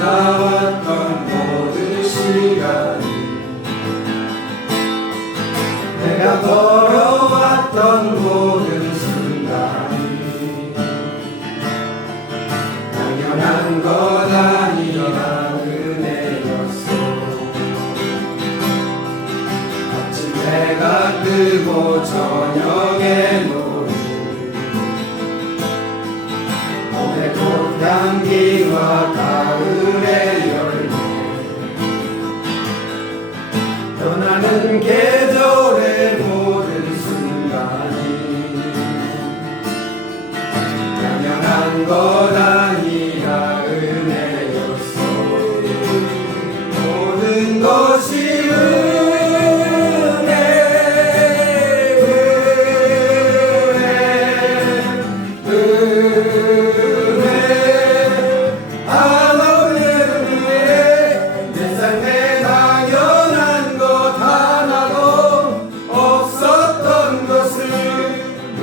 지나왔던 모든 시간이 내가 걸어왔던 모든 순간이 당연한 것 아니라 은혜였어. 아침 해가 뜨고 저녁에 노을 봄의 꽃향기와 가을의 열매 변하는 계절의 모든 순간이 당연한 것 아니라 은혜였어. 모든 것이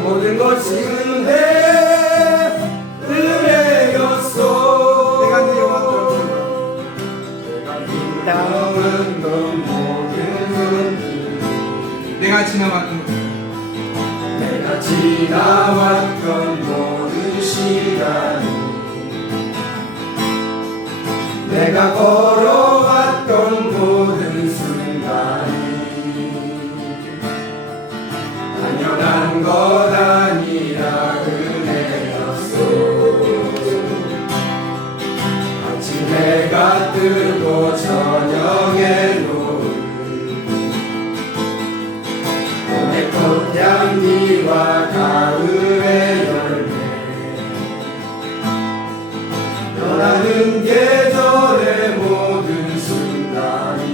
모든 것이 은혜였어. 내가 네 영광 내가 지나왔던 것 내가 지나왔던 모든 시간이 내가 걸어왔던 모든 순간이 당연한 것 아니라 은혜였어. 아침 해가 뜨고 저녁에 노을 봄의 꽃향기와 가을의 열매 변하는 계절의 모든 순간이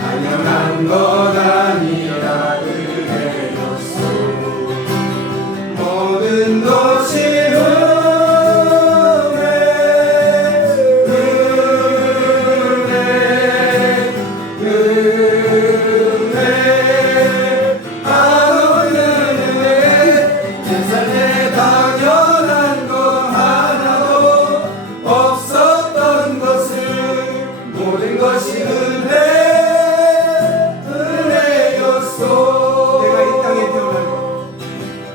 당연한 것 아니라 은혜였어. 모든 것이 내 삶에 당연한 것 하나도 없었던 것을 모든 것이 은혜였어.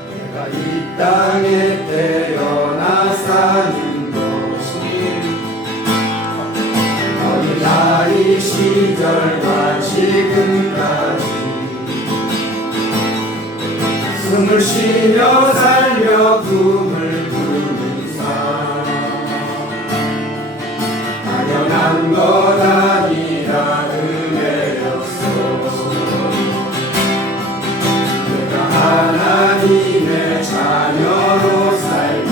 내가 이 땅에 태어나 사는 것이 어린아이 시절과 지금까지 숨을 쉬며 살며 꿈을 꾸는 삶 당연한 것 아니라 은혜였어. 내가 하나님의 자녀로 살며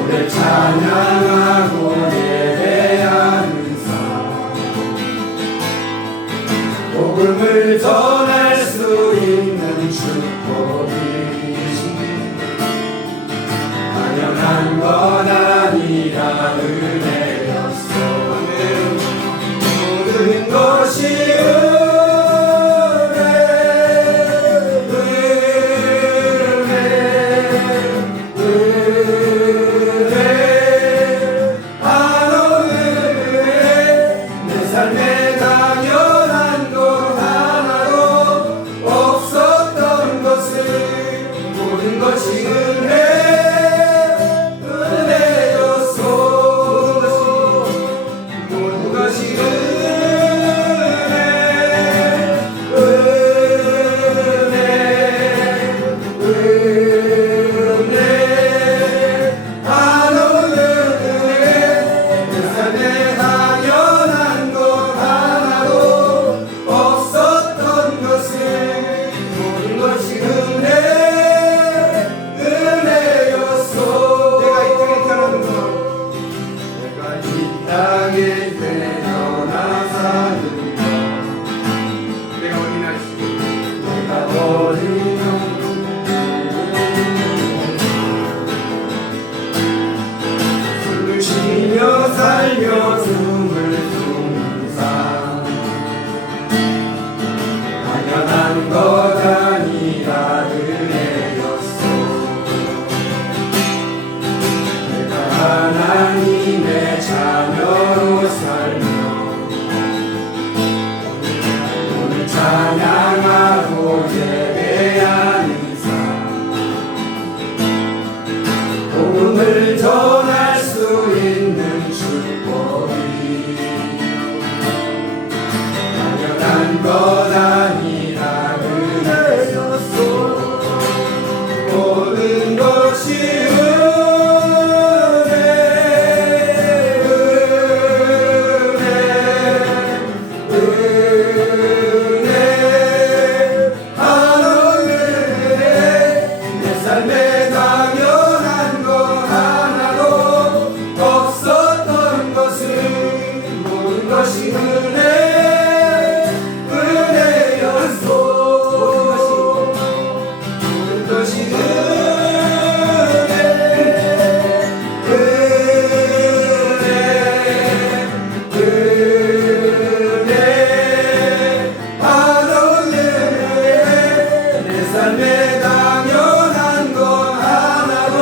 오늘 찬양하고 예배하는 삶 복음을 전할 수 있는 축복이지 당연한 것 아니라 은혜였어. 모든 것이 내 삶에 당연한 것 하나도 없었던 것을 모든 것이 은혜였어. 모든 것이 은혜 것 아니라 은혜였소. 모든 것이 삶에 당연한 거 하나도 없었던 것을 모든 것이 은혜였소. 모든 것이 바로 은혜. 내 삶에 당연한 거 하나도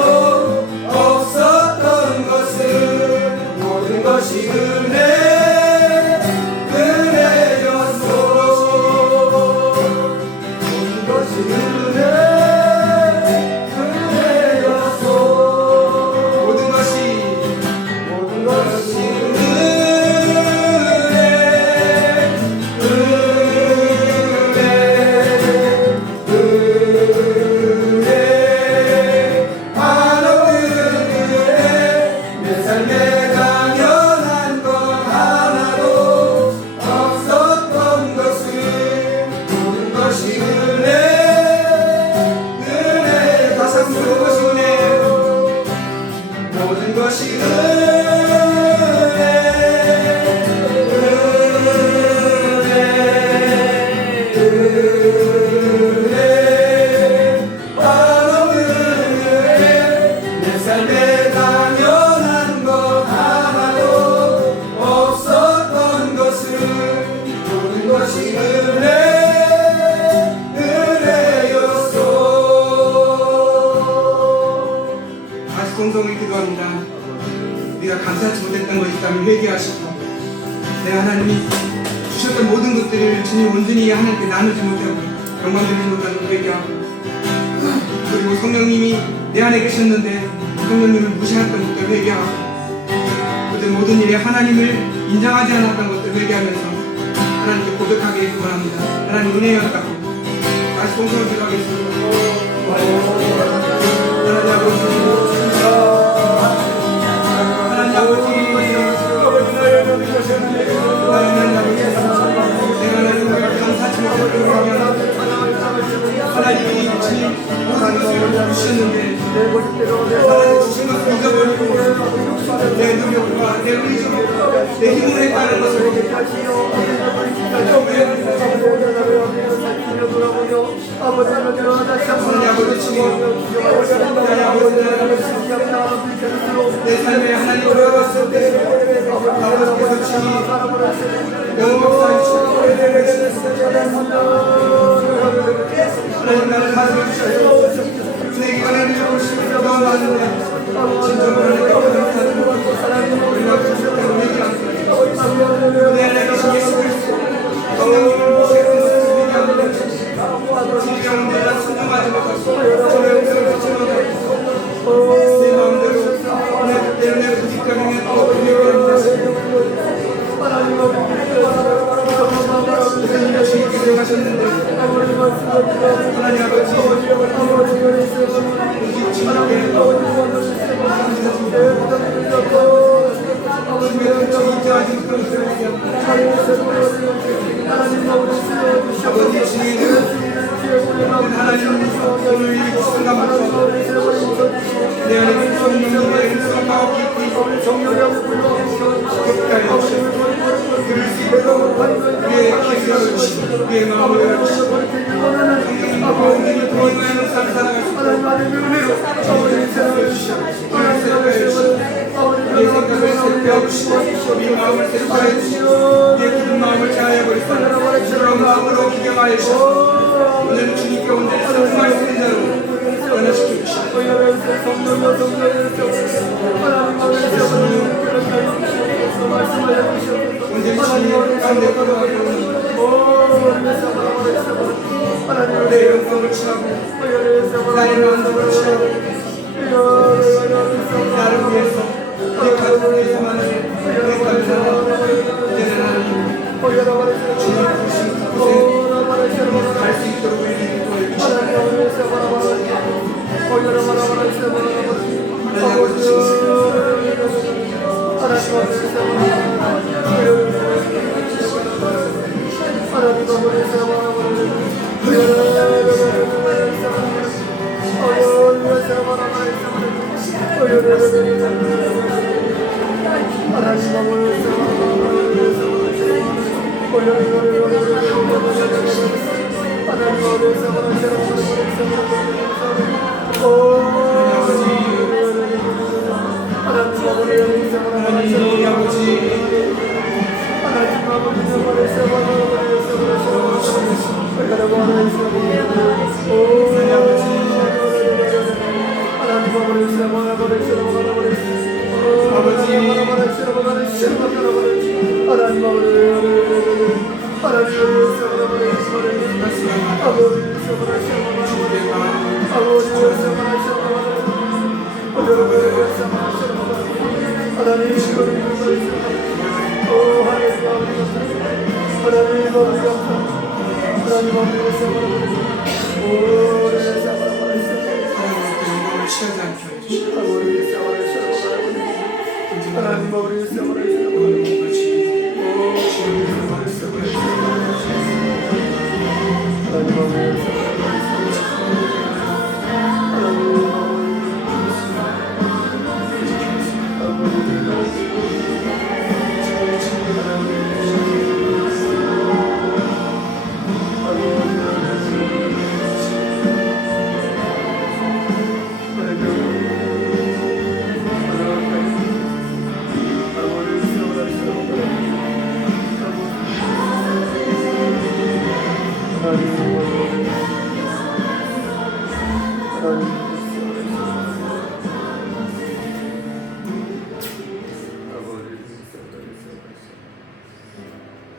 없었던 것을 모든 것이 은혜였소. 모든 것이 은혜였소. 모든 것이 바로 은혜. 내 삶에 당연한 거 하나도 없었던 것을 모든 것이 다시 한번 모든 것이 은혜예요. 모든 것이 바로 은혜. 내 삶에 당연한 거 하나도 없었던 것을 모든 것이 은혜였소. 다시 동성을 기도합니다. 우리가 감사하지 못했던 것이 있다면 회개하시고 내 하나님이 주셨던 모든 것들을 주님 온전히 하나님께 나누지 못하고 영광 드리지 못하는 회개하고, 그리고 성령님이 내 안에 계셨는데 성령님을 무시했던 것들 회개하고, 그들 모든 일에 하나님을 인정하지 않았던 것들 회개하면서 하나님께 고백하게 기원합니다. 하나님 은혜였다고 다시 동성을 기도하겠습니다. 하나님 아버지, 하나님 아버지, 내가 하나님을 감사하지 못했던 하나님이 주님 모든 것을 주셨는데 하나님 주신 것을 잊어버리고 내 노력과 내 의지로 내 힘으로 했다는 것을 내 삶에 하나님을 배웠을 때 아버지께서 주님 영업사이시고 하나님 나를 가슴에 주셔서 내게 은혜를 주시고 너무 많은데 진정으로 하나님께 감사드리고 우리가 주셨다고 얘기합니다. 내 안에 계신 예수 그리스도 성령님을 모시는 것을 얘기합니다. 진정은 내가 순종하지 못하고 저의 음성을 듣지 못하고 내 마음대로 내 뜻대로 내 부직감에 또 의미합니다. 주님께 기도하셨는데 하나님 아버지 주님께 인정하지 못하는 아버지 주님 하나님 오늘 이 순간부터 내 안에 성령님의 음성과 깊이 끝까지 들을 수 있도록 우리의 기회를 주시고 우리의 마음을 열어주시고 성령님의 도움을 살아갈 수 있도록 우리의 생각을 주시고 우리의 생각을 새롭게 해주시고 우리의 마음을 새롭게 해주시고 우리의 기쁜 마음을 자하여 버리시고 그런 마음으로 기경하여 주시고 오늘 주님께 온전히 성공할 수 있는 자로 변화시켜 주시고 온전히 주님 가운데 걸어가고 내 영광을 취하고 나의 마음을 취하고 나를 위해서 내 가족을 위해서만 내 감사와 내 하나님 주님 부르신 그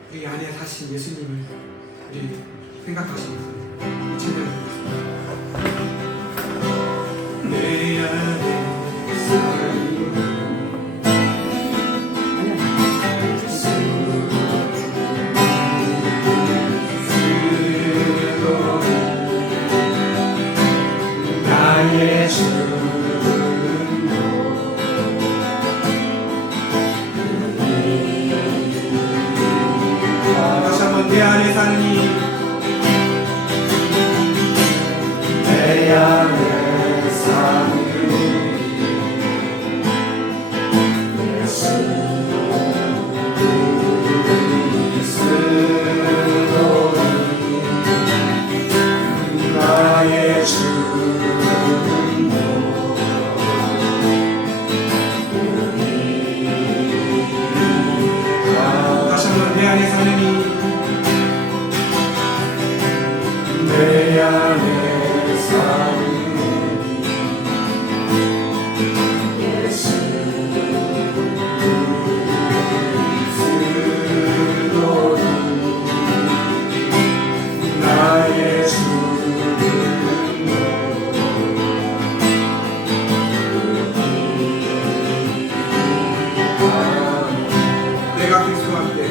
우리 안에 사신 예수님을 우리 생각하시면서 찬양을 내 안에 사는 나의 주 내 안에 사는 이 내 안에 사는 예수 그리스도니 나의 주는 다시 한번 내 안에 사는 이 내 안에 사는 예수 그리스도니 나의 주는 내가 그리스도와 함께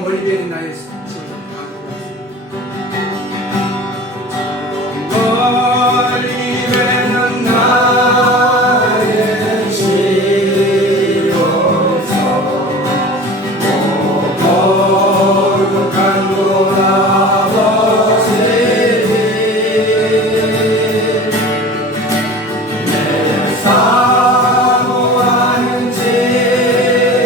멀리 되는 나의 시골 멀리 되는 나의 시로서 거룩한 돌아버지 내 사모하는 지혜가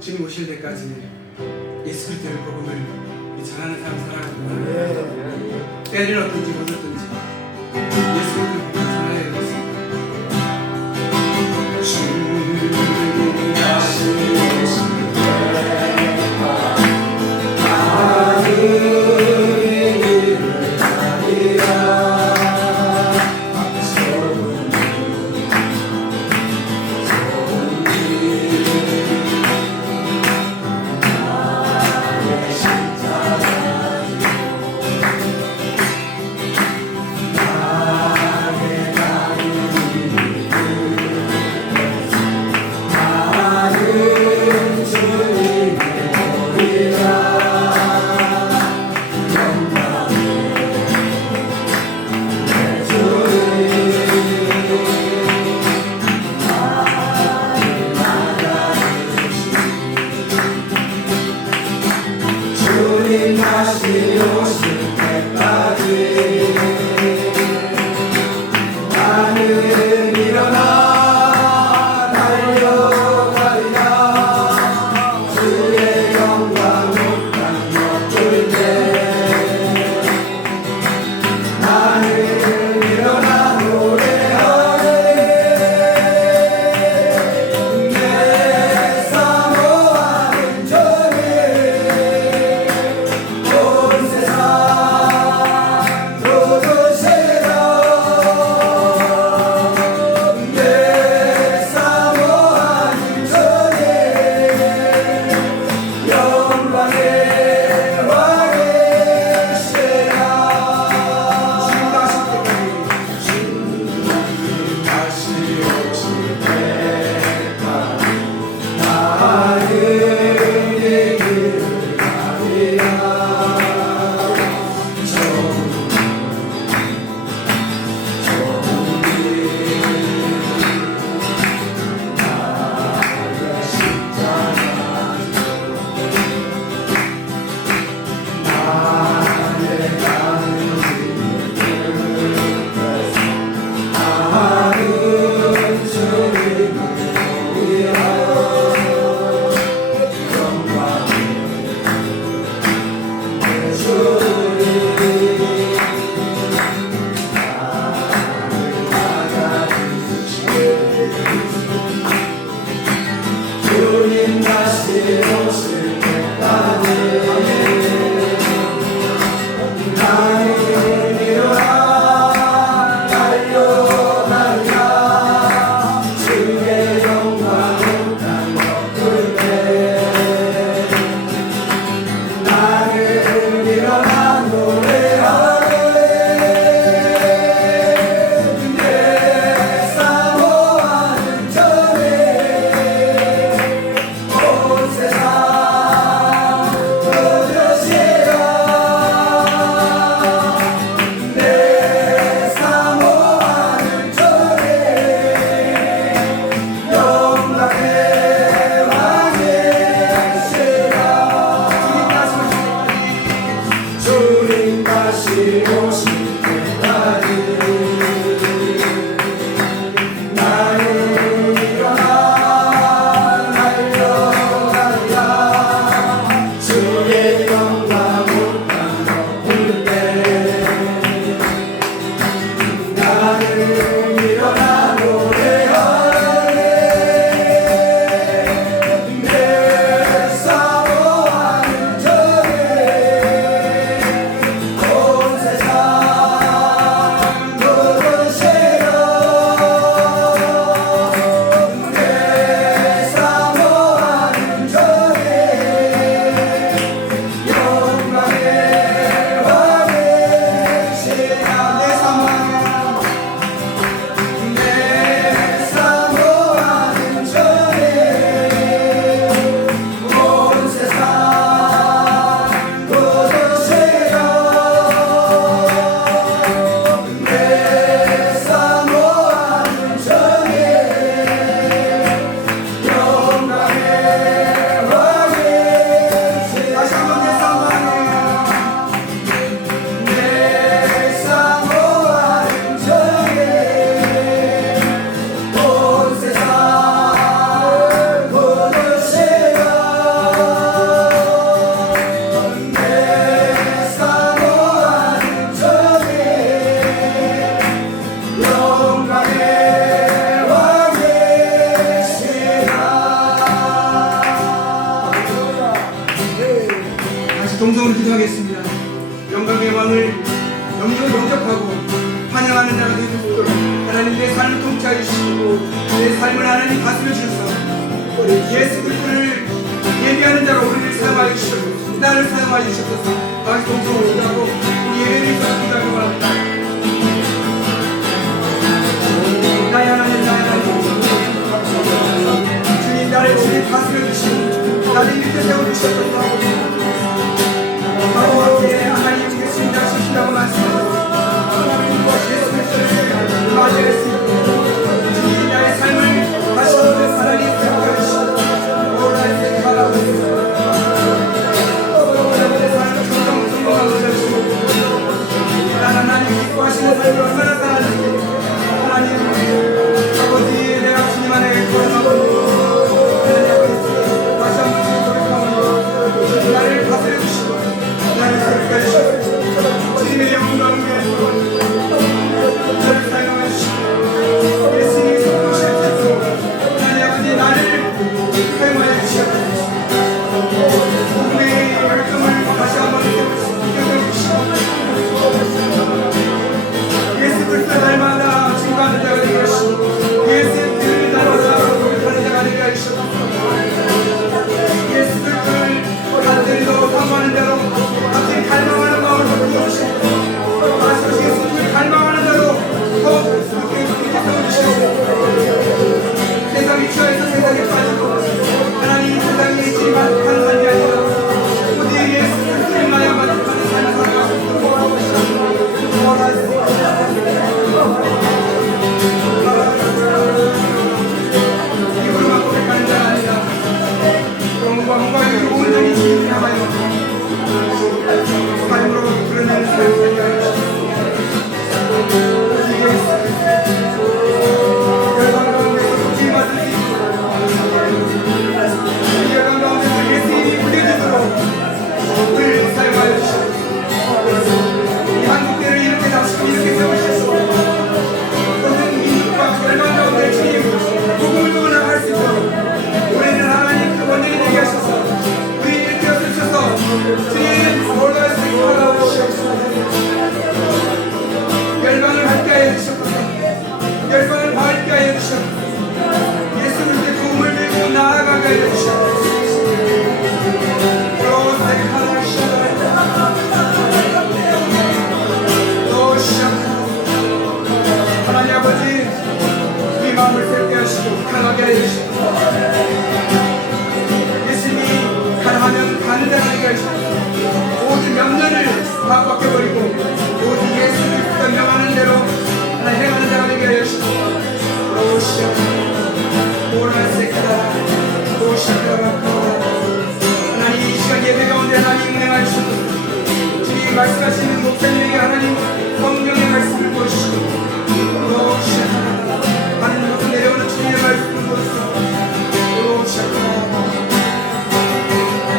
주님 오실 때까지 예수 그리스도의 복음을 전하는 삶을 살아가는 때를 얻든지 못 얻든지 예수 그리스도의 복음을 전해야 되겠습니다. 주님이 하시는 다시 오실 때까지 나는 일어나 달려가리라 주의 영광 땅 덮을 때 나는 일어나 노래하리 내 사모하는 전에 온 세상 도도새라 내 사모하는 전에 영광의 왕의 세라 다시 오실 때까지 나는 이 길을 가리라 주님 다시 오실 때까지 나는 일어나 달려가리라 주의 영광 땅 덮을 때 나는 일어나 노래하리 내 사모하는 전에 온 세상 도저새라 내 사모하는 전에 영광의 왕의 세라 주님 다시 오실 때까지 나는 일어나 달려가리라 주의 영광 땅 덮을 때 나는 일어나 노래하리 내 사모하는 전에 온 세상 도도새라 내 사모하는 전에 영광의 왕의 세라 내 사모하는 전에 온 세상 도도새라 내 사모하는 전에 영광의 왕의 세라 다시 한번 내 사모하는 전에 온 세상 도도새라 내 사모하는 전에 영광의 왕의 세라 다시 동성으로 기도하겠습니다. 영광의 왕을 영광을 영접하고 환영하는 자가 되는 것 하나님 내 삶을 통치하여 주시고 내 삶을 하나님 다스려 주셔서 우리 예수 그리스도를 예비하는 자로 우리를 사용하여 주시고 나를 사용하여 주셔서 다시 동성으로 기도하고 우리 예배를 기도하기 바랍니다. 나의 하나님 나의 하나님 주님 나를 주님 다스려 주시고 나를 밑에 세워주셨소서 바로 앞에 하나님 주겠습니다 주시라고 말씀하셨습니다. 예수 그리스도를 맞이했습니다. 주님 나의 삶을 다시 한번 하나님 기억하여 주시고 오늘 나의 삶을 바라보고 있습니다. 내 삶을 영광과 온전히 주님 향하여 삶으로 드러내는 삶을 살게 하여 주시옵소서. 열방 가운데서 부임받을 수 있도록 열방 가운데서 예수님이 부대주도록 우리를 사용하여 주시옵소서. 이 한국교회를 이렇게 다시금 이렇게 세우시옵소서. 모든 민족과 열방 가운데 주님 복음을 전할 수 있도록 우리는 하나님 그 원인이 되게 하셔서 우리를 되어주셔서 주님 올라갈 수 있도록 하옵시옵소서. 열방을 함께 하여 주시옵소서. 열방을 밝게 하여 주시옵소서. 예수님께 복음을 들고 나아가게 하여 주시옵소서. 하나님 아버지 우리 마음을 새롭게 하시고 강하게 하여 주시옵소서. 예수님이 가라하면 간단하게 하시고 모든 명령을 다 벗겨버리고 모든 예수 그리스도 명하는 대로 하나 행하는 자가 되게 하여 주시옵소서. 하나님 이 시간 예배 가운데 하나님 운행하여 주시옵소서. 주님 말씀하시는 목사님에게 하나님 성령의 말씀을 보여주시고 하나님으로부터 내려오는 주님의 말씀을 보여주시고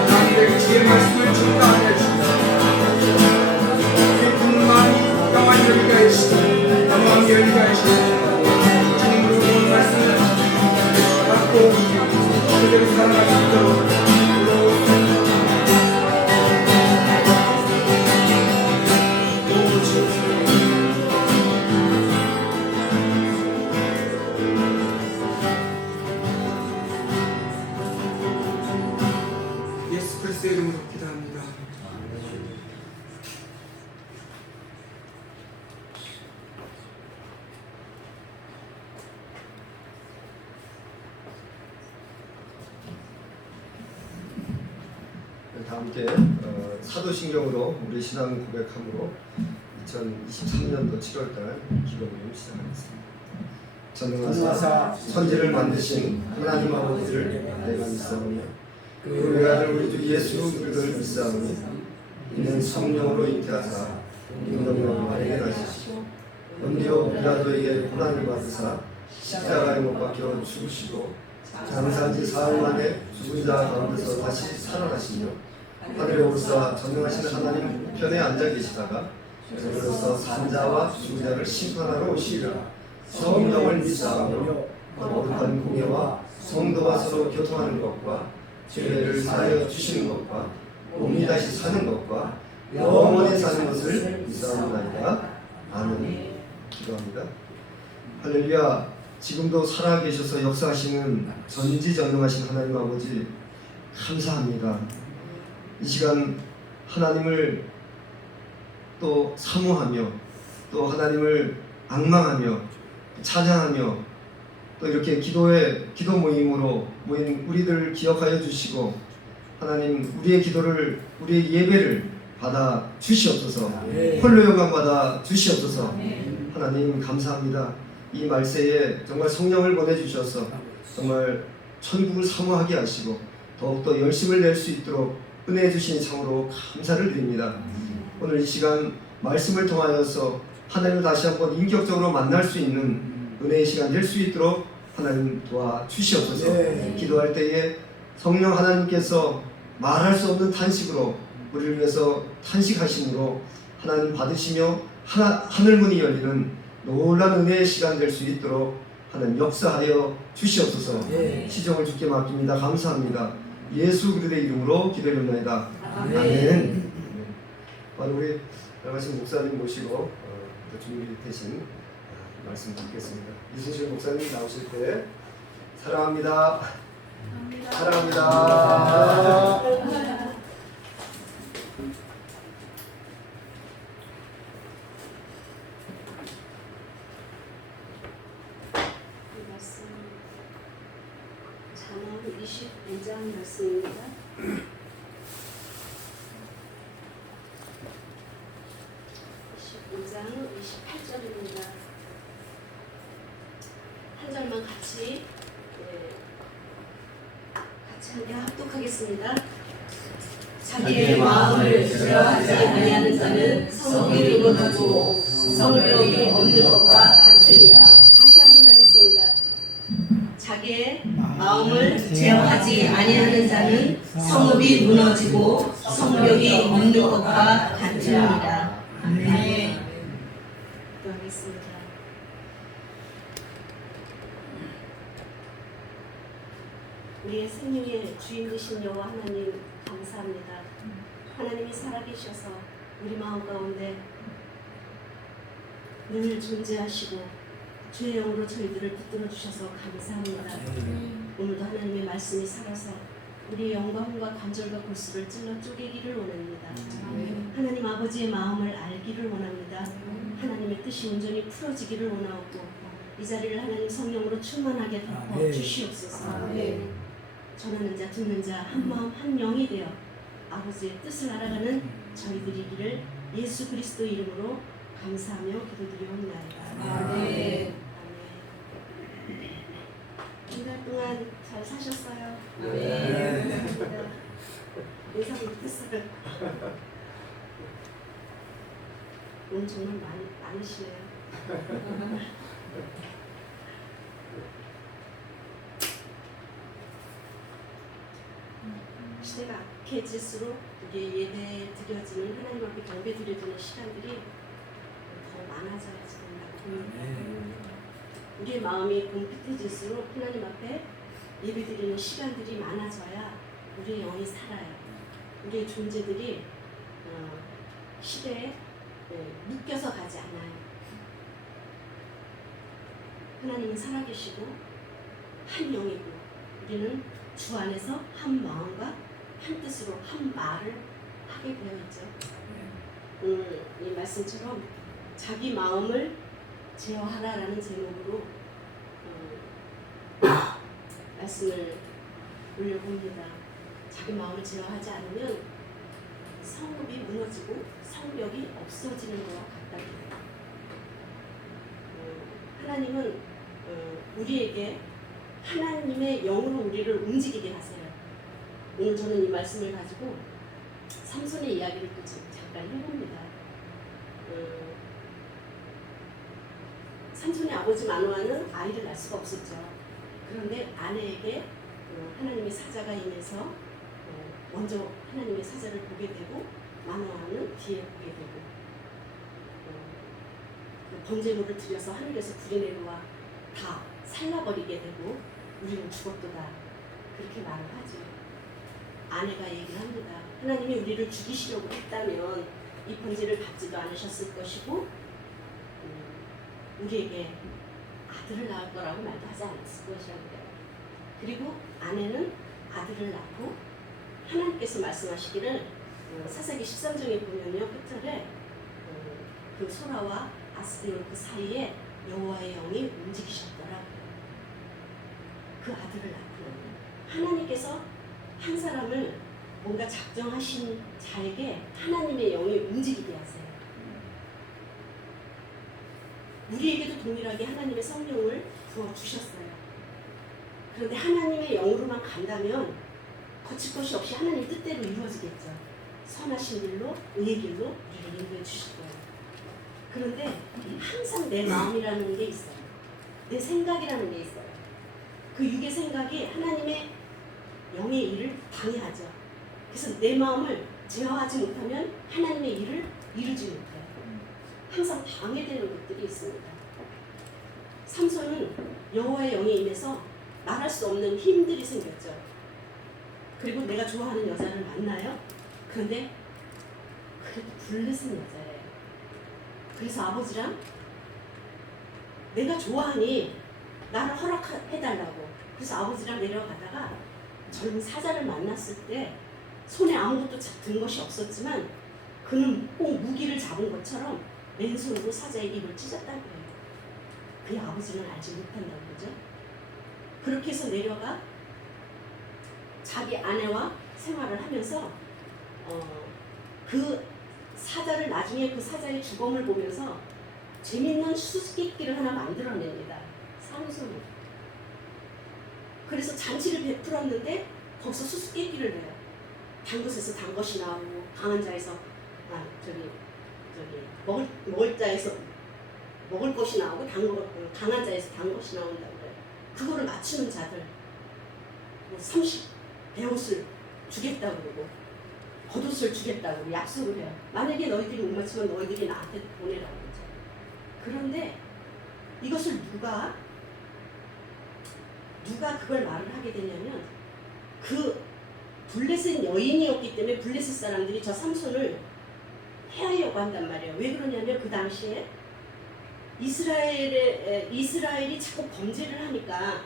나에게 주의 말씀을 전달하여 주시고 우리 분 마음이 영원히 열리게 하여 주시고 영원히 열리게 하여 주시고 주님으로 온 말씀을 받고 그대로 살아갈 수 있도록 예수 그리스도의 이름으로 기도합니다. 다 함께 사도신경으로 우리 신앙 고백함으로 2023년도 7월달 기도를 시작하겠습니다. 전능하사 천지를 만드신 하나님 아버지를 내가 믿사오며 그 외아들 우리 주 예수 그리스도를 믿사오며 이는 성령으로 잉태하사 인동으로 아래게 하시고 본디오 빌라도에게 고난을 받으사 십자가에 못 박혀 죽으시고 장사지 사흘 만에 죽은 자 가운데서 다시 살아나시며 하늘에 오르사 전능하신 하나님 편에 앉아 계시다가 저리로서 산자와 죽은 자를 심판하러 오시리라. 성령을 믿사오며 거룩한 공예와 성도와 서로 교통하는 것과 죄를 사하여 주시는 것과 몸이 다시 사는 것과 영원히 사는 것을 믿사옵나이다. 아멘. 기도합니다. 할렐루야. 지금도 살아계셔서 역사하시는 전지전능하신 하나님 아버지 감사합니다. 이 시간 하나님을 또 사모하며 또 하나님을 악망하며 찬양하며 또 이렇게 기도 모임으로 모인 우리들을 기억하여 주시고 하나님 우리의 기도를 우리의 예배를 받아 주시옵소서. 홀로 영광 받아 주시옵소서. 하나님 감사합니다. 이 말세에 정말 성령을 보내주셔서 정말 천국을 사모하게 하시고 더욱더 열심을 낼 수 있도록 은혜해 주신 참으로 감사를 드립니다. 오늘 이 시간 말씀을 통하여서 하나님을 다시 한번 인격적으로 만날 수 있는 은혜의 시간 될 수 있도록 하나님 도와주시옵소서. 기도할 때에 성령 하나님께서 말할 수 없는 탄식으로 우리를 위해서 탄식하심으로 하나님 받으시며 하늘 문이 열리는 놀라운 은혜의 시간 될 수 있도록 하나님 역사하여 주시옵소서. 시종을 주께 맡깁니다. 감사합니다. 예수 그리스도의 이름으로 기도드립니다. 아멘. 바로 우리 여러가신 목사님 모시고 준비되신 말씀 듣겠습니다. 이순실 목사님 나오실 때 사랑합니다. 사랑합니다. 잠언 25장 말씀입니다. 25장 28절입니다. 한 절만 같이 합독하겠습니다. 자기의 마음을 제어하지 아니하는 자는 성벽이 무너지고 성벽이 없는 것과 같으리라. 다시 한번 하겠습니다. 자기의 마음을 제어하지 아니하는 자는 성읍이 무너지고 성벽이 없는 것과 같으리라. 아멘. 기도하겠습니다. 우리의 생명의 주인 되신 여호와 하나님 감사합니다. 하나님이 살아계셔서 우리 마음 가운데 늘 존재하시고 주의 영으로 저희들을 붙들어 주셔서 감사합니다. 오늘도 하나님의 말씀이 살아서 우리의 영광과 관절과 골수를 찔러 쪼개기를 원합니다. 하나님 아버지의 마음을 알기를 원합니다. 하나님의 뜻이 온전히 풀어지기를 원하고 이 자리를 하나님 성령으로 충만하게 덮어 주시옵소서. 전하는 자 듣는 자 한 마음 한 영이 되어 아버지의 뜻을 알아가는 저희들이기를 예수 그리스도 이름으로 감사하며 기도드리옵나이다. 아멘. 한 달 동안 잘 사셨어요? 감사합니다. 인사 못했어요. 오늘 정말 많으시네요. 시대가 악해질수록 우리의 예배에 드려지는 하나님 앞에 경배 드려지는 시간들이 더 많아져야지 된다고 봅니다. 우리의 마음이 공핍해질수록 하나님 앞에 예배 드리는 시간들이 많아져야 우리의 영이 살아요. 우리의 존재들이 시대에 묶여서 가지 않아요. 하나님은 살아계시고 한 영이고 우리는 주 안에서 한 마음과 한 뜻으로 한 말을 하게 되어 있죠. 오늘 이 말씀처럼 자기 마음을 제어하라라는 제목으로 말씀을 올려봅니다. 자기 마음을 제어하지 않으면 성읍이 무너지고 성벽이 없어지는 것과 같다. 하나님은 우리에게 하나님의 영으로 우리를 움직이게 하세요. 오늘 저는 이 말씀을 가지고 삼손의 이야기를 또 잠깐 해봅니다. 삼손의 아버지 마노아는 아이를 낳을 수가 없었죠. 그런데 아내에게 하나님의 사자가 임해서 먼저 하나님의 사자를 보게 되고 마노아는 뒤에 보게 되고 번제물을 드려서 하늘에서 불이 내려와 다 살라버리게 되고 우리는 죽었도다 그렇게 말을 하죠. 아내가 얘기를 합니다. 하나님이 우리를 죽이시려고 했다면 이 번제를 받지도 않으셨을 것이고 우리에게 아들을 낳을 거라고 말도 하지 않았을 것이라고요. 그리고 아내는 아들을 낳고 하나님께서 말씀하시기를 사사기 13장에 보면요 끝절에 그 소라와 아스디온 그 사이에 여호와의 영이 움직이셨더라. 그 아들을 낳고 하나님께서 한 사람을 뭔가 작정하신 자에게 하나님의 영이 움직이게 하세요. 우리에게도 동일하게 하나님의 성령을 부어주셨어요. 그런데 하나님의 영으로만 간다면 거칠 것이 없이 하나님 뜻대로 이루어지겠죠. 선하신 길로 의의 길로 우리를 인도해 주실 거예요. 그런데 항상 내 마음이라는 게 있어요. 내 생각이라는 게 있어요. 그 육의 생각이 하나님의 영의 일을 방해하죠. 그래서 내 마음을 제어하지 못하면 하나님의 일을 이루지 못해요. 항상 방해되는 것들이 있습니다. 삼손은 여호와의 영에 임해서 말할 수 없는 힘들이 생겼죠. 그리고 내가 좋아하는 여자를 만나요. 그런데 그래도 불르슨 여자예요. 그래서 아버지랑 내가 좋아하니 나를 허락해달라고. 그래서 아버지랑 내려가다가 젊은 사자를 만났을 때 손에 아무것도 든 것이 없었지만 그는 꼭 무기를 잡은 것처럼 맨손으로 사자의 입을 찢었다고 해요. 그의 아버지는 알지 못한다고 그러죠. 그렇게 해서 내려가 자기 아내와 생활을 하면서 그 사자를 나중에 그 사자의 주검을 보면서 재밌는 수수께끼를 하나 만들어냅니다. 삼손은. 그래서 잔치를 베풀었는데 거기서 수수께끼를 해요. 단 것에서 단 것이 나오고 강한 자에서 먹을 자에서 먹을 것이 나오고 강한 자에서 단 것이 나온다고 그래요. 그거를 맞추는 자들 30배옷을 주겠다고 그러고 겉옷을 주겠다고 약속을 해요. 만약에 너희들이 못 맞추면 너희들이 나한테 보내라고 그러죠. 그런데 이것을 누가 그걸 말을 하게 되냐면 그 블레셋 여인이었기 때문에 블레셋 사람들이 저 삼손을 해하려고 한단 말이에요. 왜 그러냐면 그 당시에 이스라엘이 자꾸 범죄를 하니까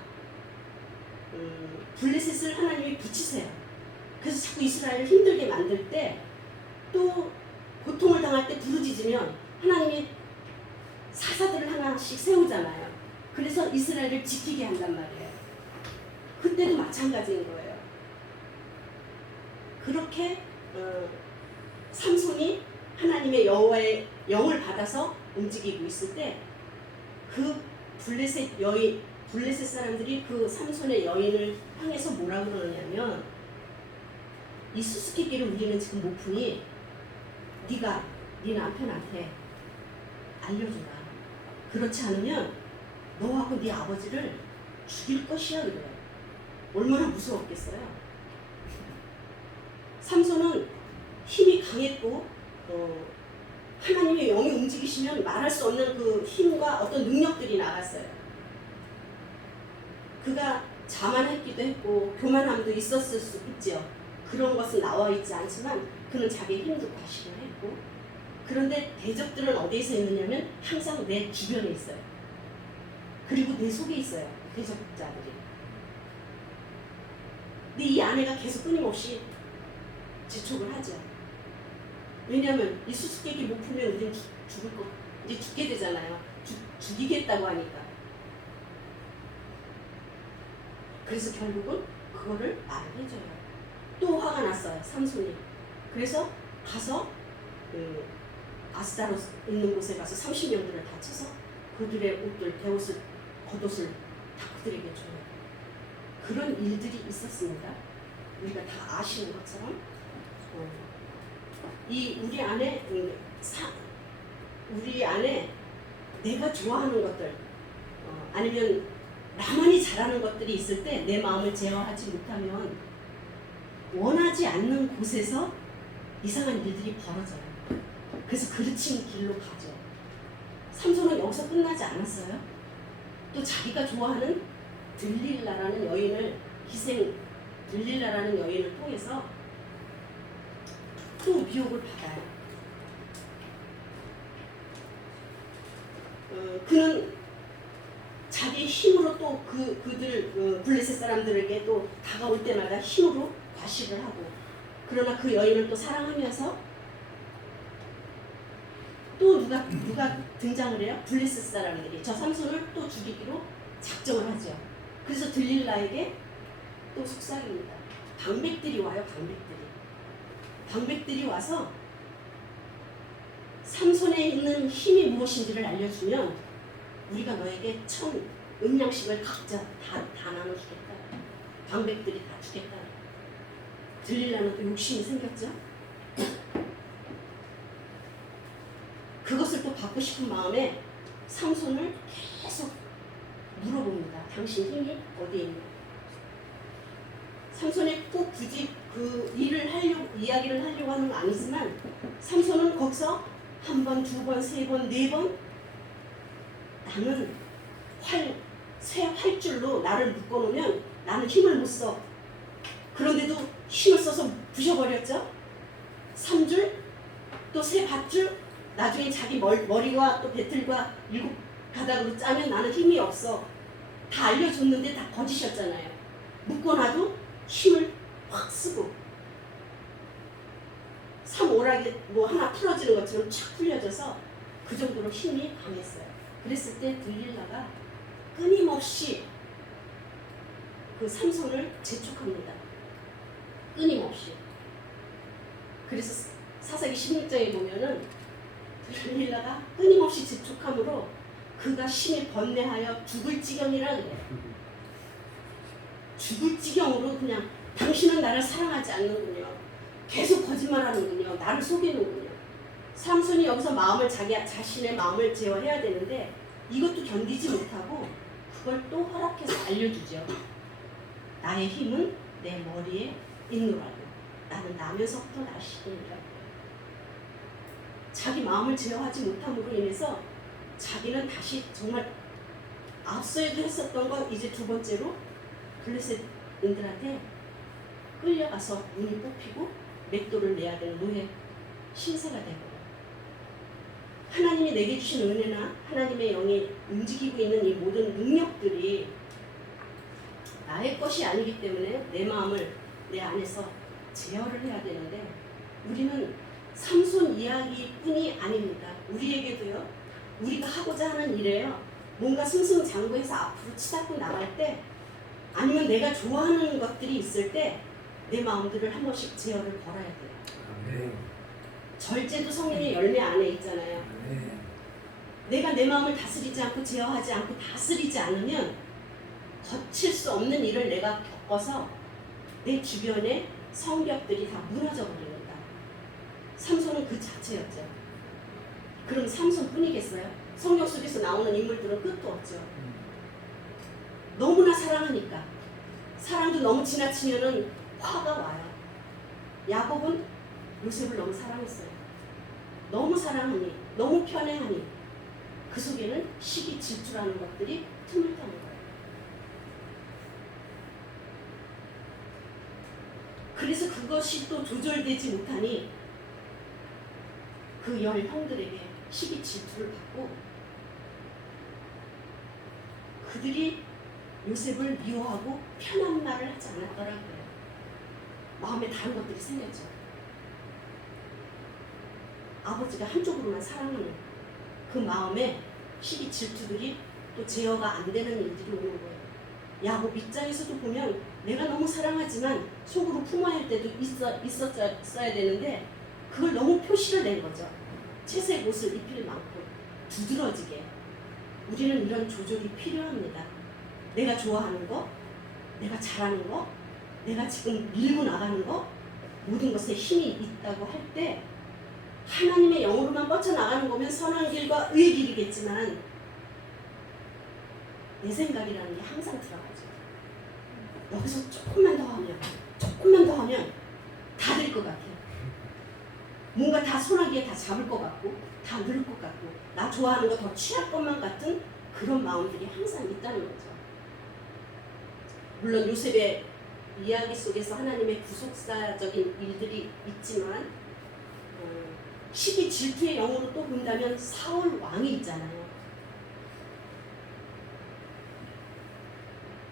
블레셋을 하나님이 붙이세요. 그래서 자꾸 이스라엘을 힘들게 만들 때 또 고통을 당할 때 부르짖으면 하나님이 사사들을 하나씩 세우잖아요. 그래서 이스라엘을 지키게 한단 말이에요. 그때도 마찬가지인 거예요. 그렇게 삼손이 하나님의 여호와의 영을 받아서 움직이고 있을 때 그 블레셋 사람들이 그 삼손의 여인을 향해서 뭐라 그러냐면 이 수수께끼를 우리는 지금 못 푸니 네가 네 남편한테 알려줘라. 그렇지 않으면 너하고 네 아버지를 죽일 것이야 그래요. 얼마나 무서웠겠어요. 삼손은 힘이 강했고 하나님의 영이 움직이시면 말할 수 없는 그 힘과 어떤 능력들이 나갔어요. 그가 자만했기도 했고 교만함도 있었을 수 있죠. 그런 것은 나와 있지 않지만 그는 자기의 힘도 과시를 했고 그런데 대적들은 어디에서 있느냐면 항상 내 주변에 있어요. 그리고 내 속에 있어요. 대적자들이. 근데 이 아내가 계속 끊임없이 재촉을 하죠. 왜냐하면 이 수수께끼 못 풀면 우리는 죽을 거 이제 죽게 되잖아요. 죽이겠다고 하니까. 그래서 결국은 그거를 말을 해줘요. 또 화가 났어요. 삼손이. 그래서 가서 아스타롯 있는 곳에 가서 30명들을 다 쳐서 그들의 옷들, 배옷을, 겉옷을 다 그들에게 줘요. 그런 일들이 있었습니다. 우리가 다 아시는 것처럼 우리 안에 내가 좋아하는 것들 아니면 나만이 잘하는 것들이 있을 때 내 마음을 제어하지 못하면 원하지 않는 곳에서 이상한 일들이 벌어져요. 그래서 그르친 길로 가죠. 삼손은 여기서 끝나지 않았어요. 또 자기가 좋아하는 들릴라라는 여인을 통해서 또 미혹을 받아요. 그는 자기 힘으로 또 그들 블레셋 사람들에게 또 다가올 때마다 힘으로 과시를 하고 그러나 그 여인을 또 사랑하면서 또 누가 등장을 해요? 블레셋 사람들이 저 삼손을 또 죽이기로 작정을 하죠. 그래서 들릴라에게 또 속삭입니다. 방백들이 와요. 방백들이 와서 삼손에 있는 힘이 무엇인지를 알려주면 우리가 너에게 1000 음양식을 각자 다 나눠주겠다. 방백들이 다 주겠다. 들릴라는 또 욕심이 생겼죠. 그것을 또 받고 싶은 마음에 삼손을 계속 물어봅니다. 당신 힘이 어디에 있냐. 삼손이 꼭 굳이 그 이야기를 하려고 하는 건 아니지만 삼손은 거기서 한 번, 두 번, 세 번, 네 번 나는 새 활줄로 나를 묶어놓으면 나는 힘을 못 써. 그런데도 힘을 써서 부셔버렸죠. 3줄, 또 새 밧줄, 나중에 자기 머리와 또 배틀과 7가닥으로 짜면 나는 힘이 없어. 다 알려줬는데 다 거짓이었잖아요. 묶어놔도 힘을 확 쓰고 3오락이 뭐 하나 풀어지는 것처럼 쫙 풀려져서 그 정도로 힘이 강했어요. 그랬을 때 들릴라가 끊임없이 그 삼손을 재촉합니다. 끊임없이. 그래서 사사기 16장에 보면은 들릴라가 끊임없이 재촉함으로 그가 심히 번뇌하여 죽을 지경이라 그래요. 죽을 지경으로 그냥 당신은 나를 사랑하지 않는군요. 계속 거짓말하는군요. 나를 속이는군요. 삼손이 여기서 자기 자신의 마음을 제어해야 되는데 이것도 견디지 못하고 그걸 또 허락해서 알려주죠. 나의 힘은 내 머리에 있노라고. 나는 나면서부터 나시니라고. 자기 마음을 제어하지 못함으로 인해서 자기는 다시 정말 앞서에도 했었던 거 이제 두 번째로 블레셋인들한테 끌려가서 눈이 뽑히고 맷돌을 내야 되는 노예 신세가 되고, 하나님이 내게 주신 은혜나 하나님의 영이 움직이고 있는 이 모든 능력들이 나의 것이 아니기 때문에 내 마음을 내 안에서 제어를 해야 되는데 우리는 삼손 이야기뿐이 아닙니다. 우리에게도요. 우리가 하고자 하는 일에요. 뭔가 승승장구해서 앞으로 치닫고 나갈 때 아니면 내가 좋아하는 것들이 있을 때 내 마음들을 한 번씩 제어를 걸어야 돼요. 아멘. 절제도 성령의 열매 안에 있잖아요. 아멘. 내가 내 마음을 다스리지 않고 제어하지 않고 다스리지 않으면 거칠 수 없는 일을 내가 겪어서 내 주변에 성벽들이 다 무너져 버립니다. 삼손은 그 자체였죠. 그럼 삼손뿐이겠어요? 성경 속에서 나오는 인물들은 끝도 없죠. 너무나 사랑하니까. 사랑도 너무 지나치면은 화가 와요. 야곱은 요셉을 너무 사랑했어요. 너무 사랑하니, 너무 편애하니 그 속에는 시기, 질투라는 것들이 틈을 타는 거예요. 그래서 그것이 또 조절되지 못하니 그 열 형들에게 시기, 질투를 받고 그들이 요셉을 미워하고 편한 말을 하지 않았더라고요. 마음에 다른 것들이 생겼죠. 아버지가 한쪽으로만 사랑하는 그 마음에 시기, 질투들이 또 제어가 안 되는 일들이 오는 거예요. 야곱 입장에서도 보면 내가 너무 사랑하지만 속으로 품어야 할 때도 있었어야 되는데 그걸 너무 표시를 낸 거죠. 채색 옷을 입힐 만큼 두드러지게. 우리는 이런 조절이 필요합니다. 내가 좋아하는 거, 내가 잘하는 거, 내가 지금 밀고 나가는 거, 모든 것에 힘이 있다고 할 때 하나님의 영으로만 뻗쳐나가는 거면 선한 길과 의의 길이겠지만 내 생각이라는 게 항상 들어가죠. 여기서 조금만 더 하면 다 될 것 같아요. 뭔가 다 손아귀에 다 잡을 것 같고 다 누를 것 같고 나 좋아하는 거 더 취할 것만 같은 그런 마음들이 항상 있다는 거죠. 물론 요셉의 이야기 속에서 하나님의 구속사적인 일들이 있지만 시기 질투의 영으로 또 본다면 사울 왕이 있잖아요.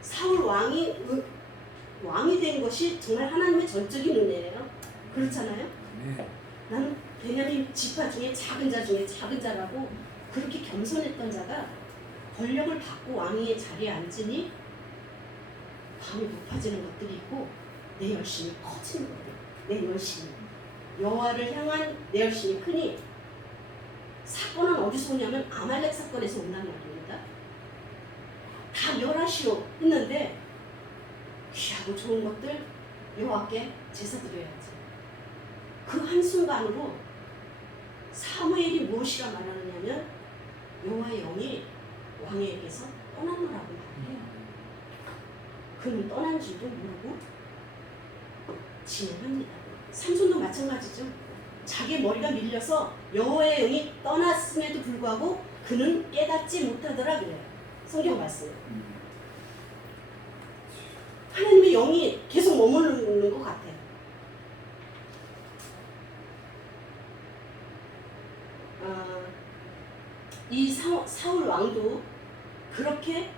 사울 왕이 된 것이 정말 하나님의 전적인 은혜예요. 그렇잖아요. 네. 나는 베냐민 지파 중에 작은 자 중에 작은 자라고 그렇게 겸손했던 자가 권력을 받고 왕위의 자리에 앉으니 밤이 높아지는 것들이 있고 내 열심이 커지는 거예요. 내 열심이 여호와를 향한 내 열심이 크니 사건은 어디서 오냐면 아말렉 사건에서 온단 말입니다. 다 멸하시오 했는데 귀하고 좋은 것들 여호와께 제사 드려야지. 그 한순간으로 사무엘이 무엇이라 말하느냐면 여호와의 영이 왕에게서 떠났노라고 말해요. 그는 떠난 줄도 모르고 진행합니다. 삼손도 마찬가지죠. 자기 머리가 밀려서 여호와의 영이 떠났음에도 불구하고 그는 깨닫지 못하더라 그래요. 성경 말씀. 하나님의 영이 계속 머무르는 것 같아요. 이 사울 왕도 그렇게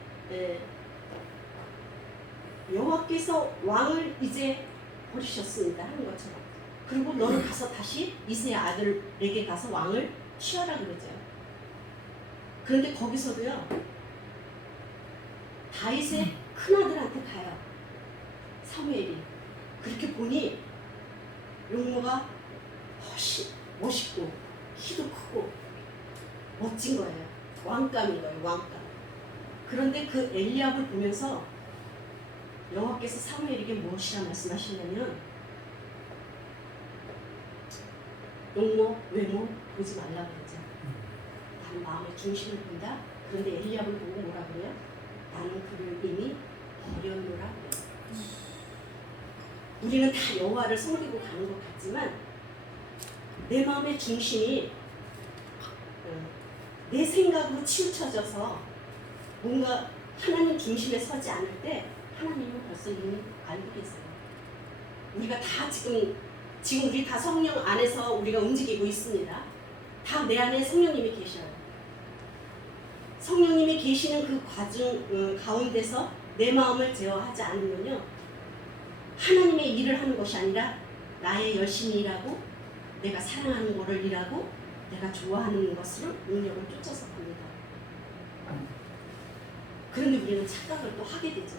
여호와께서 왕을 이제 버리셨습니다 하는 것처럼, 그리고 너는 가서 다시 이새의 아들에게 가서 왕을 취하라 그러죠. 그런데 거기서도요 다윗의 큰아들한테 가요. 사무엘이. 그렇게 보니 용모가 훨씬 멋있고 키도 크고 멋진 거예요. 왕감인 거예요. 왕감. 그런데 그 엘리압을 보면서 여호와께서 사무엘에게 무엇이라 말씀하시냐면 용모, 외모 보지 말라고 그러죠. 나는 마음의 중심을 본다. 그런데 엘리압을 보고 뭐라 그래요? 나는 그를 이미 버렸노라 그래요. 우리는 다 여호와를 섬기고 가는 것 같지만 내 마음의 중심이 내 생각으로 치우쳐져서 뭔가 하나님 중심에 서지 않을 때 하나님은 벌써 이미 알고 계세요. 우리가 다 지금 우리 다 성령 안에서 우리가 움직이고 있습니다. 다 내 안에 성령님이 계셔요. 성령님이 계시는 그 과정 가운데서 내 마음을 제어하지 않으면요, 하나님의 일을 하는 것이 아니라 나의 열심히 일하고 내가 사랑하는 것을 일하고 내가 좋아하는 것으로 능력을 쫓아서 갑니다. 그런데 우리는 착각을 또 하게 되죠.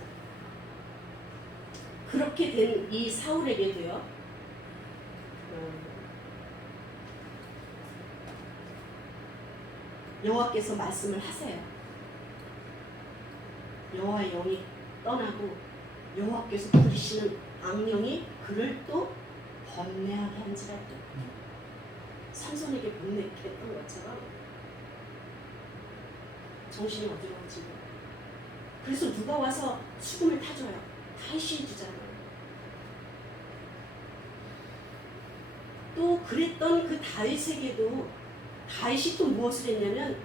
그렇게 된 이 사울에게도요, 여호와께서 말씀을 하세요. 여호와의 영이 떠나고 여호와께서 부리시는 악령이 그를 또 번뇌하게 한지라도, 삼손에게 번뇌했던 것처럼 정신이 어지러워지고, 그래서 누가 와서 수금을 타줘요. 다윗이 주잖아요. 또 그랬던 그 다윗에게도 다윗이 또 무엇을 했냐면,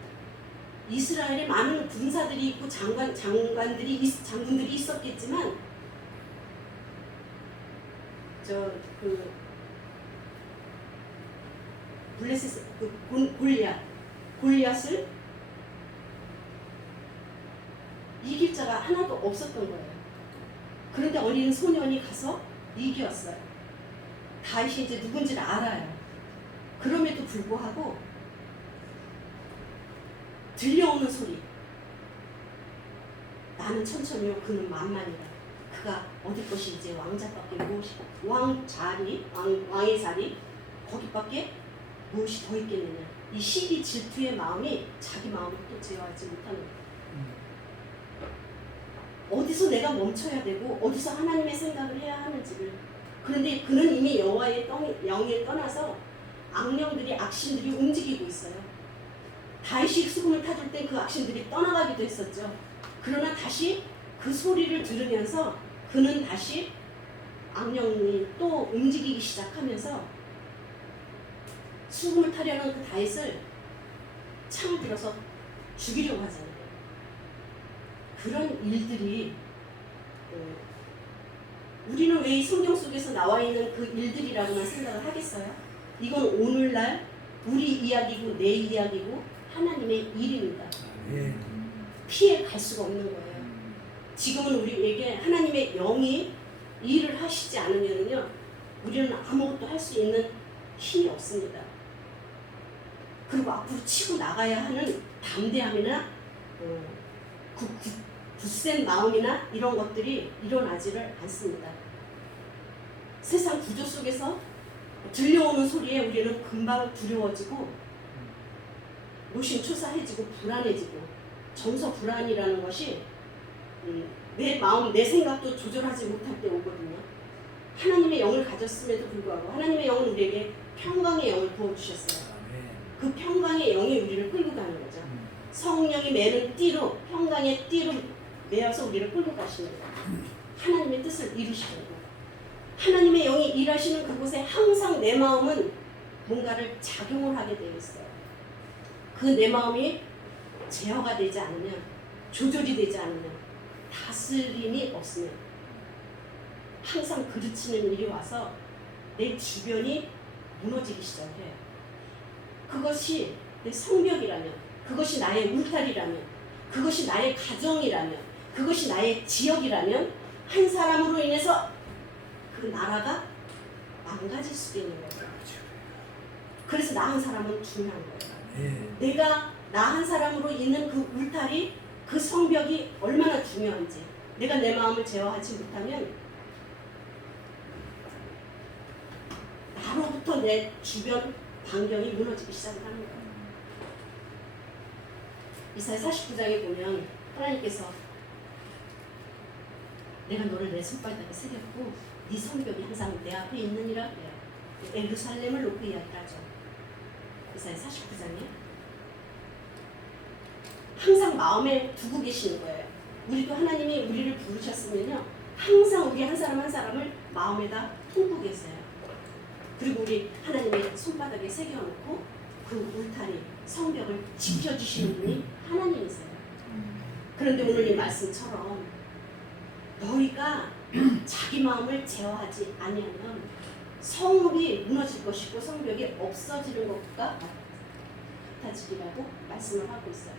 이스라엘에 많은 군사들이 있고 장군들이 있었겠지만 블레셋 골리앗을 이길 자가 하나도 없었던 거예요. 그런데 어린 소년이 가서 이겼어요. 다윗이 이제 누군지를 알아요. 그럼에도 불구하고 들려오는 소리, 나는 천천히요 그는 만만이다. 그가 어디 것이 이제 왕자밖에 무엇이, 왕의 자리 거기밖에 무엇이 더 있겠느냐. 이 시기 질투의 마음이 자기 마음을 또 제어하지 못하는 거예요. 어디서 내가 멈춰야 되고 어디서 하나님의 생각을 해야 하는지를. 그런데 그는 이미 여호와의 영에 떠나서 악신들이 움직이고 있어요. 다윗이 수금을 타줄 때 그 악신들이 떠나가기도 했었죠. 그러나 다시 그 소리를 들으면서 그는 다시 악령이 또 움직이기 시작하면서 수금을 타려는 그 다윗을 창을 들어서 죽이려고 하잖아요. 그런 일들이 우리는 왜 이 성경 속에서 나와 있는 그 일들이라고만 생각을 하겠어요? 이건 오늘날 우리 이야기고 내 이야기고 하나님의 일입니다. 피해 갈 수가 없는 거예요. 지금은 우리에게 하나님의 영이 일을 하시지 않으면요, 우리는 아무것도 할 수 있는 힘이 없습니다. 그리고 앞으로 치고 나가야 하는 담대함이나 굳센 마음이나 이런 것들이 일어나지를 않습니다. 세상 구조 속에서 들려오는 소리에 우리는 금방 두려워지고 노심초사해지고 불안해지고, 정서 불안이라는 것이 내 마음, 내 생각도 조절하지 못할 때 오거든요. 하나님의 영을 가졌음에도 불구하고 하나님의 영은 우리에게 평강의 영을 부어주셨어요. 그 평강의 영이 우리를 끌고 가는 거죠. 성령이 매는 띠로, 평강의 띠로 매어서 우리를 끌고 가십니다. 하나님의 뜻을 이루시려고. 하나님의 영이 일하시는 그곳에 항상 내 마음은 뭔가를 작용을 하게 되어 있어요. 그 내 마음이 제어가 되지 않으면, 조절이 되지 않으면, 다스림이 없으면 항상 그르치는 일이 와서 내 주변이 무너지기 시작해요. 그것이 내 성벽이라면, 그것이 나의 울타리라면, 그것이 나의 가정이라면, 그것이 나의 지역이라면 한 사람으로 인해서 그 나라가 망가질 수도 있는 거예요. 그래서 나 한 사람은 중요한 거예요. 내가 나 한 사람으로 있는 그 울타리, 그 성벽이 얼마나 중요한지. 내가 내 마음을 제어하지 못하면 나로부터 내 주변 반경이 무너지기 시작을 하는 거예요. 이사야 49장에 보면 하나님께서 내가 너를 내 손바닥에 새겼고 네 성벽이 항상 내 앞에 있느니라 그래요. 예루살렘을 놓고 이야기를 하죠. 이사야 49장에 항상 마음에 두고 계시는 거예요. 우리도 하나님이 우리를 부르셨으면요 항상 우리 한 사람 한 사람을 마음에다 품고 계세요. 그리고 우리 하나님의 손바닥에 새겨놓고 그 울타리 성벽을 지켜주시는 분이 하나님이세요. 그런데 오늘 이 말씀처럼 너희가 자기 마음을 제어하지 아니하면 성읍이 무너질 것이고 성벽이 없어지는 것과 같아지리라고 말씀을 하고 있어요.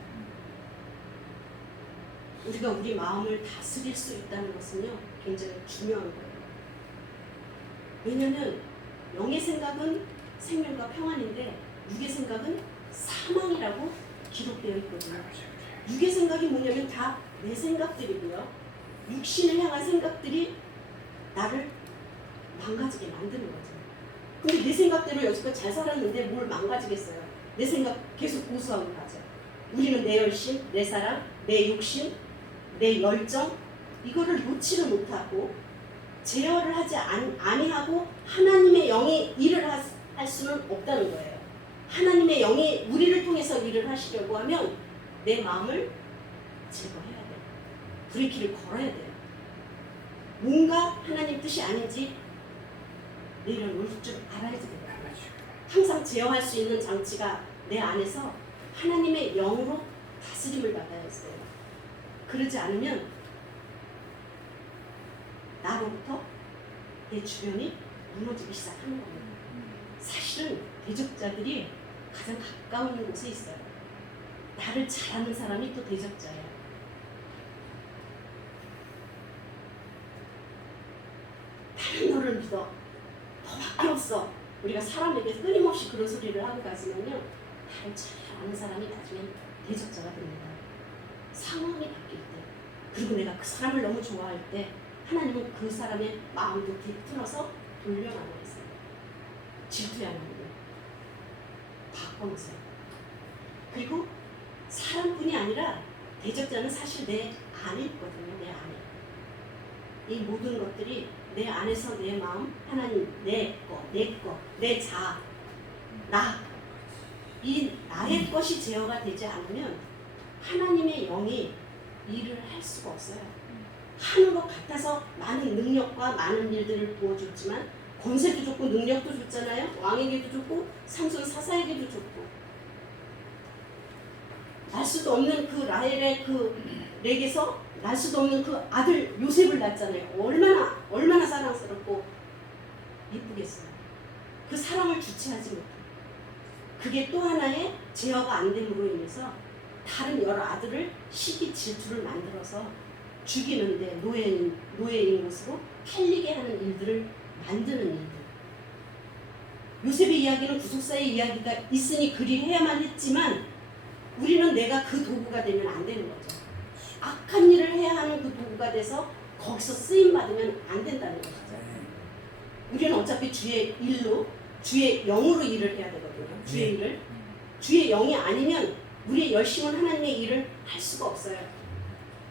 우리가 우리 마음을 다스릴 수 있다는 것은요 굉장히 중요한 거예요. 왜냐하면 영의 생각은 생명과 평안인데 육의 생각은 사망이라고 기록되어 있거든요. 육의 생각이 뭐냐면 다 내 생각들이고요. 육신을 향한 생각들이 나를 망가지게 만드는 거죠. 근데 내 생각대로 여지껏 잘 살았는데 뭘 망가지겠어요. 내 생각 계속 고수하고 가죠. 우리는 내 열심, 내 사랑, 내 욕심, 내 열정 이거를 놓지를 못하고 제어를 하지 아니하고 하나님의 영이 일을 할 수는 없다는 거예요. 하나님의 영이 우리를 통해서 일을 하시려고 하면 내 마음을 제거해야 돼요. 브레이크를 걸어야 돼요. 뭔가 하나님 뜻이 아닌지 내려놓을 줄 알아야 돼요. 항상 제어할 수 있는 장치가 내 안에서 하나님의 영으로 다스림을 받아야 했어요. 그러지 않으면 나로부터 내 주변이 무너지기 시작하는 겁니다. 사실은 대적자들이 가장 가까운 곳에 있어요. 나를 잘 아는 사람이 또 대적자예요. 나는 너를 믿어. 너밖에 없어. 우리가 사람에게 끊임없이 그런 소리를 하고 가지면요 나를 잘 아는 사람이 나중에 대적자가 됩니다. 상황이 바뀔 때 그리고 내가 그 사람을 너무 좋아할 때 하나님은 그 사람의 마음도 뒤틀어서 돌려놔버리세요. 질투의 하나님을 바꿔놓으세요. 그리고 사람뿐이 아니라 대적자는 사실 내 안에 있거든요. 내 안에 이 모든 것들이 내 안에서 내 마음, 하나님, 내 자, 나, 이 나의 것이 제어가 되지 않으면 하나님의 영이 일을 할 수가 없어요. 하는 것 같아서 많은 능력과 많은 일들을 부어줬지만 권세도 줬고 능력도 줬잖아요. 왕에게도 줬고 삼손 사사에게도 줬고 날 수도 없는 그 라헬의 그 렉에서 날 수도 없는 그 아들 요셉을 낳았잖아요. 얼마나 사랑스럽고 이쁘겠어요. 그 사랑을 주체하지 못해. 그게 또 하나의 제어가 안 됨으로 인해서 다른 여러 아들을 시기 질투를 만들어서 죽이는데 노예인 것으로 팔리게 하는 일들을 만드는 일들. 요셉의 이야기는 구속사의 이야기가 있으니 그리해야만 했지만 우리는 내가 그 도구가 되면 안 되는 거죠. 악한 일을 해야 하는 그 도구가 돼서 거기서 쓰임 받으면 안 된다는 것이죠. 우리는 어차피 주의 일로 주의 영으로 일을 해야 되거든요. 주의 일을 주의 영이 아니면 우리의 열심은 하나님의 일을 할 수가 없어요.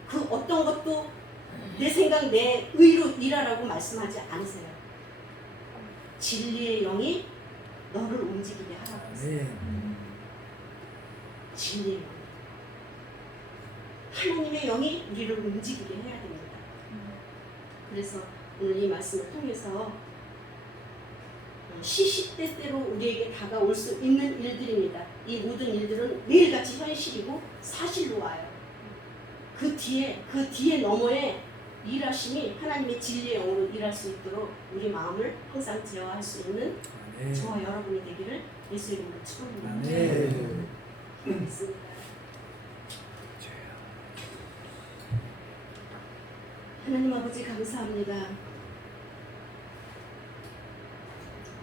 그 어떤 것도 내 생각 내 의로 일하라고 말씀하지 않으세요. 진리의 영이 너를 움직이게 하라고 했어요. 진리의 영. 하나님의 영이 우리를 움직이게 해야 됩니다. 그래서 오늘 이 말씀을 통해서 시시때때로 우리에게 다가올 수 있는 일들입니다. 이 모든 일들은 매일같이 현실이고 사실로 와요. 그 뒤에 너머에 일하심이 하나님의 진리의 영으로 일할 수 있도록 우리 마음을 항상 제어할 수 있는 저와 여러분이 되기를 예수의 이름으로 축원합니다. 믿습니다. 하나님 아버지 감사합니다.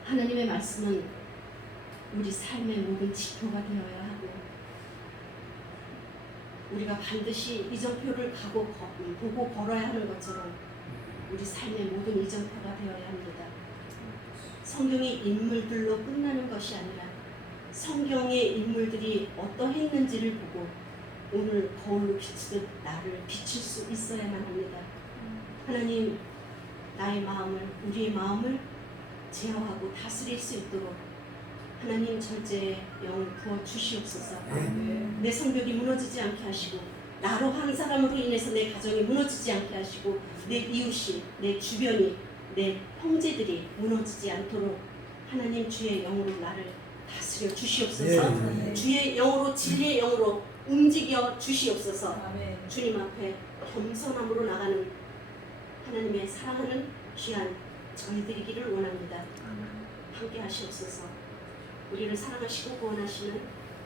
하나님의 말씀은 우리 삶의 모든 지표가 되어야 하고 우리가 반드시 이정표를 보고 걸어야 하는 것처럼 우리 삶의 모든 이정표가 되어야 합니다. 성경의 인물들로 끝나는 것이 아니라 성경의 인물들이 어떠했는지를 보고 오늘 거울로 비추듯 나를 비칠 수 있어야만 합니다. 하나님 나의 마음을 우리의 마음을 제어하고 다스릴 수 있도록 하나님 절제의 영을 부어 주시옵소서. 내 성벽이 무너지지 않게 하시고 나로 한 사람으로 인해서 내 가정이 무너지지 않게 하시고 내 이웃이 내 주변이 내 형제들이 무너지지 않도록 하나님 주의 영으로 나를 다스려 주시옵소서. 주의 영으로 진리의 영으로 움직여 주시옵소서. 주님 앞에 겸손함으로 나가는 하나님의 사랑하는 귀한 저희들이기를 원합니다. 함께 하시옵소서. 우리를 사랑하시고 구원하시는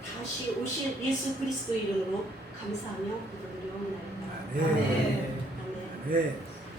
다시 오실 예수 그리스도 이름으로 감사하며 기도드리옵나이다. 아멘. 아멘. 아멘.